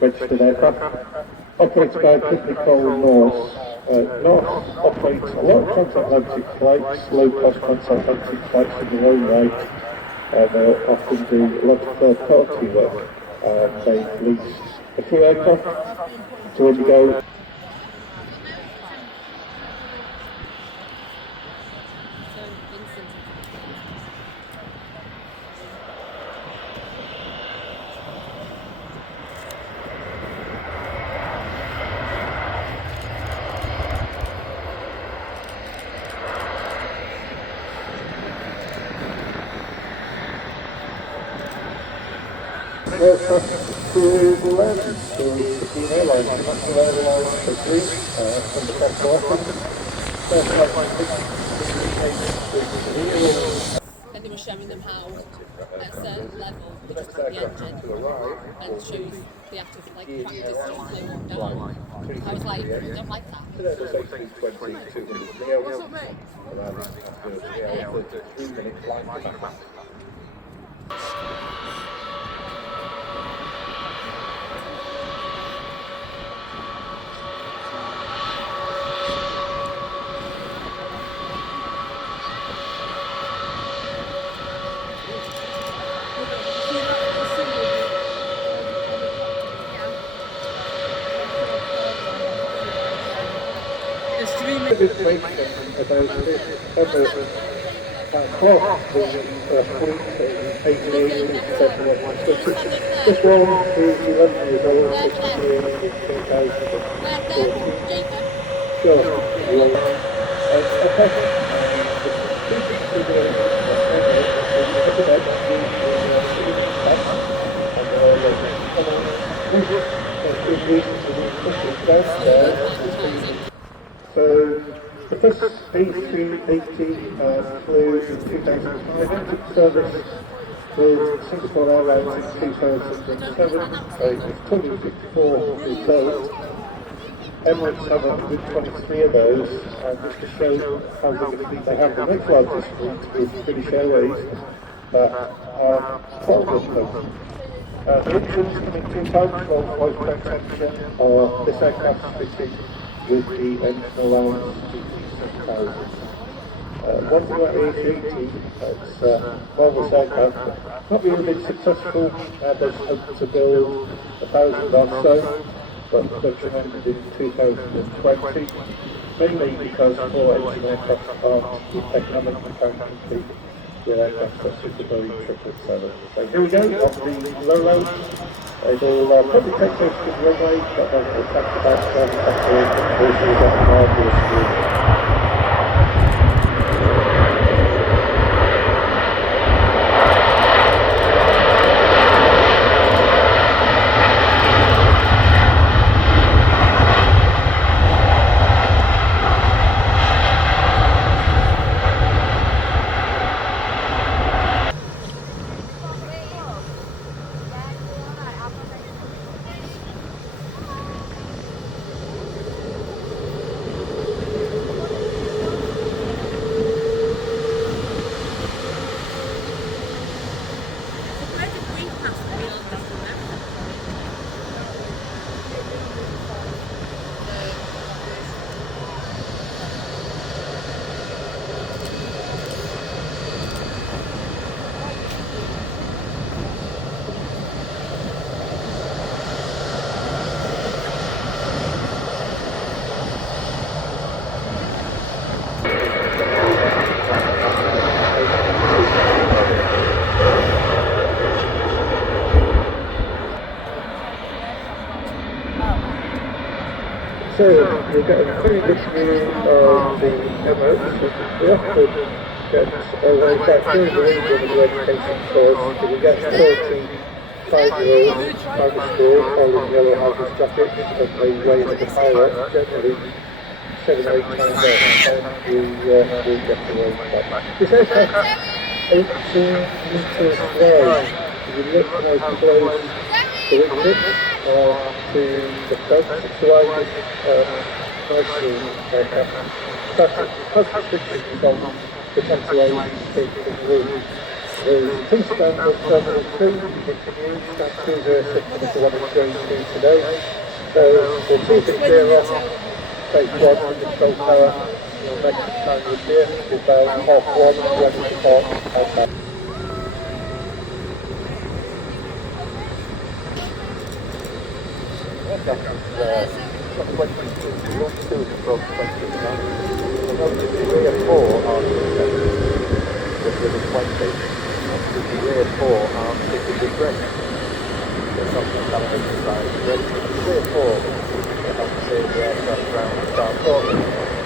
registered aircraft. Operated by a company called Norse. Norse operates a lot of transatlantic flights, low-cost transatlantic flights in their own right. They often do a lot of third-party work. They lease a few aircraft to undergo. Aircraft to the land, so the airline, the national airline for Greece, from the and they were showing them how at a certain level they just put the engine and shows the active like practice just flowing down. I was like, I don't like that. Information about this Emirates clock, the fleet this one is 11 years old, it's in 2014. Sure. So the first A380 flew in 2005, entered service with Singapore Airlines in 2007, it's 254 years old. Emirates have 123 of those, and just to show how big a fleet they have, the next largest fleet is British Airways, that are 12 of them. The engines come in two types, Rolls-Royce Trent engine, or this aircraft fitted with the engine allowance GT7000. One for A380, it's marvellous aircraft, not really been successful. There's hope to build 1,000 or so, but production ended in 2020, mainly because all engine aircraft aren't economically competitive with aircraft such as the Boeing 777. So here we go on the low load. It'll probably take us to the runway, but then we'll catch about 7 after we'll see that marvellous. So you'll get a very good view of the Emirates. We often get away back during the week of the education course, so we get 35-year-olds primary school holding yellow houses jackets and they weigh like a pilot, generally 7 or 8 times out, and we get away back. This aircraft 18 metres wide. You look how close the wingtips to the coast, it's the widest nicely aircraft. Has restrictions on the ventilation in the room. The Keystone of Terminal 2 continues, stand to the system is the one it's going to today. So we'll see if it's clear off phase 1 from the control tower. Your next time you appear is about 1:30 when it's report outbound. Start